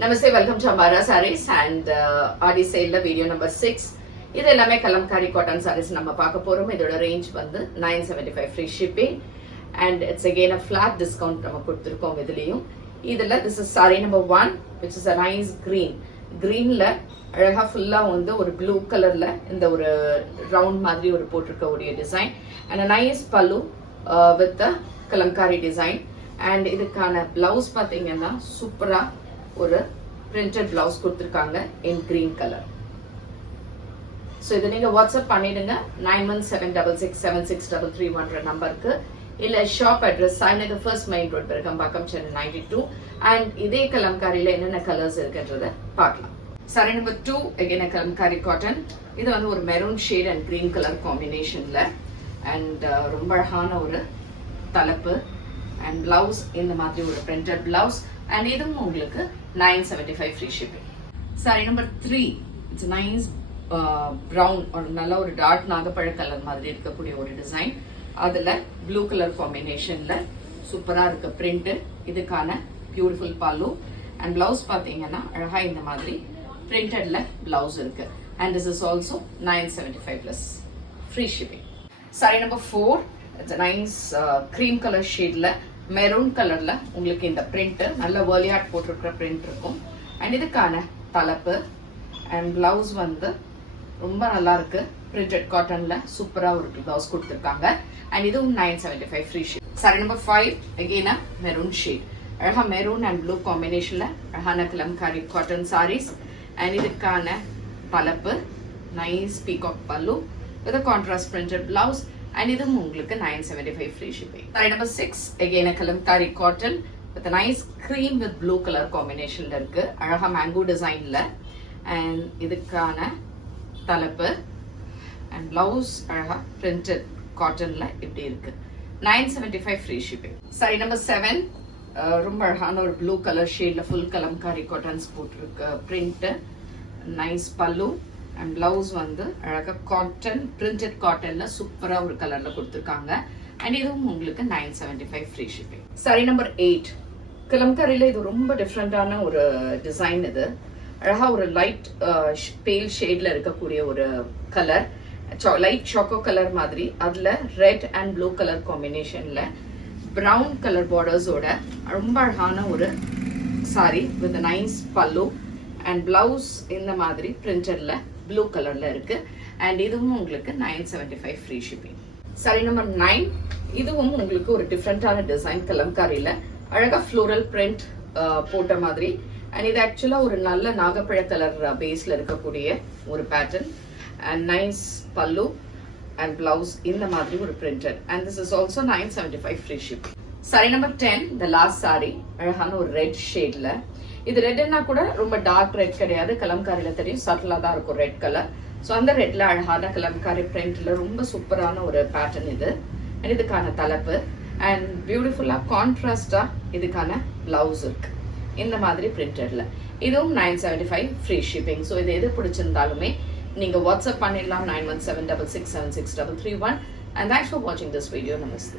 Namaste, welcome to Ambara Sarees and Adi sale video number 6. இது எல்லாமே Kalamkari cotton sarees நம்ம பார்க்க போறோம். இதோட ரேஞ்ச் வந்து 975 free shipping and it's again a flat discount நம்ம கொடுத்திருக்கோம் இதுலயும். இதுல this is saree number 1 which is a nice green. Greenல அழகா ஃபுல்லா வந்து ஒரு blue கலர்ல இந்த ஒரு ரவுண்ட் மாதிரி ஒரு போட்டிருக்க ஒரு design and a nice pallu with the Kalamkari design and இதுக்கான blouse பாத்தீங்கன்னா சூப்பரா ஒரு printed blouse கொடுத்திருக்காங்க in green color. So இத நீங்க வாட்ஸ்அப் பண்ணிடுங்க 9176676331 நம்பருக்கு இல்ல shop address Sainagar first main road Perumbakkam Chennai 92 and இதே கலம்காரியில என்னென்ன கலர்ஸ் இருக்குன்றத பார்க்கலாம். saree number 2 again a Kalamkari cotton. இது வந்து ஒரு maroon shade and green color காம்பினேஷன்ல and ரொம்ப அழகான ஒரு தலைப்பு and blouse இந்த மாதிரி ஒரு printed blouse and இதுவும் உங்களுக்கு 975 free shipping. saree number 3 it's a nice brown or நல்ல ஒரு டார்க் நாகப்பழ கலர் மாதிரி இருக்கக்கூடிய ஒரு டிசைன். அதுல ப்ளூ கலர் காம்பினேஷன்ல சூப்பரா இருக்க பிரிண்ட். இதுக்கான பியூட்டிஃபுல் பல்லு and blouse பாத்தீங்கன்னா அழகா இந்த மாதிரி பிரிண்டட்ல blouse இருக்கு and this is also 975 plus free shipping. saree number 4 it's a nice cream color shadeல மெரூன் கலர்ல உங்களுக்கு இந்த பிரிண்ட் நல்ல வர்லியாட் போட்டிருக்கிற பிரிண்ட் இருக்கும் and இதுக்கான தலைப்பு and blouse வந்து ரொம்ப நல்லா இருக்கு printed காட்டன்ல சூப்பரா ஒரு blouse கொடுத்திருக்காங்க and இதுவும் 975 free shipping. saree number 5 again a maroon shade. அழகா மெரூன் and blue combinationல அழகான கலம்காரி காட்டன் sarees and இதுக்கான தலைப்பு nice peacock pallu with a contrast printed blouse and இதுவும் உங்களுக்கு 975 free shipping. saree number 6 again a kalamkari cotton with a nice cream with blue color combination ல இருக்கு அழகா mango designல and இதுக்கான தலைப்பு and blouse அழகா printed cottonல இப்படி இருக்கு 975 free shipping. saree number 7 ரொம்ப அழகான ஒரு blue color shadeல full kalamkari cottons போட்டிருக்க print nice pallu and blouse வந்து அழகா காட்டன் printed காட்டன்ல சூப்பரா ஒரு கலர்ல கொடுத்திருக்காங்க and இதுவும் உங்களுக்கு 975 free shipping. saree number 8 கலம்காரியில இது ரொம்ப டிஃபரெண்டான ஒரு டிசைன். இது அழகா ஒரு லைட் பேல் ஷேட்ல இருக்கக்கூடிய ஒரு கலர் லைட் சாக்கோ கலர் மாதிரி அதுல ரெட் அண்ட் ப்ளூ கலர் காம்பினேஷன்ல பிரவுன் கலர் பார்டர்ஸோட ரொம்ப அழகான ஒரு sari with nice pallu and blouse இந்த மாதிரி பிரிண்டட்ல ப்ளூ கலர்ல இருக்கு அண்ட் இதுவும் உங்களுக்கு 975 free shipping. saree number 9 இதுவும் உங்களுக்கு ஒரு டிஃபரெண்டான டிசைன் கலம்காரியில அழகா ஃப்ளோரல் பிரிண்ட் போட்ட மாதிரி அண்ட் இது ஆக்சுவலா ஒரு நல்ல நாகப்பழ கலர் பேஸ்ல இருக்கக்கூடிய ஒரு pattern and nice pallu and blouse இந்த மாதிரி ஒரு printed and this is also 975 free shipping. saree number 10 the last saree அழகான ஒரு ரெட் ஷேட்ல. இது ரெட்னா கூட ரொம்ப டார்க் ரெட் கிடையாது, கலம்காரியில தெரியும் சட்டிலா தான் இருக்கும் ரெட் கலர். ஸோ அந்த ரெட்ல அழகான கலம்காரி பிரிண்ட்ல ரொம்ப சூப்பரான ஒரு பேட்டர்ன் இது அண்ட் இதுக்கான தலைப்பு அண்ட் பியூட்டிஃபுல்லா கான்ட்ராஸ்டா இதுக்கான பிளவுஸ் இருக்கு இந்த மாதிரி பிரிண்டட்ல. இதுவும் 975 free shipping. ஸோ இது எது பிடிச்சிருந்தாலுமே நீங்க வாட்ஸ்அப் பண்ணிடலாம் 9176676331 and thanks for watching this video. Namaste.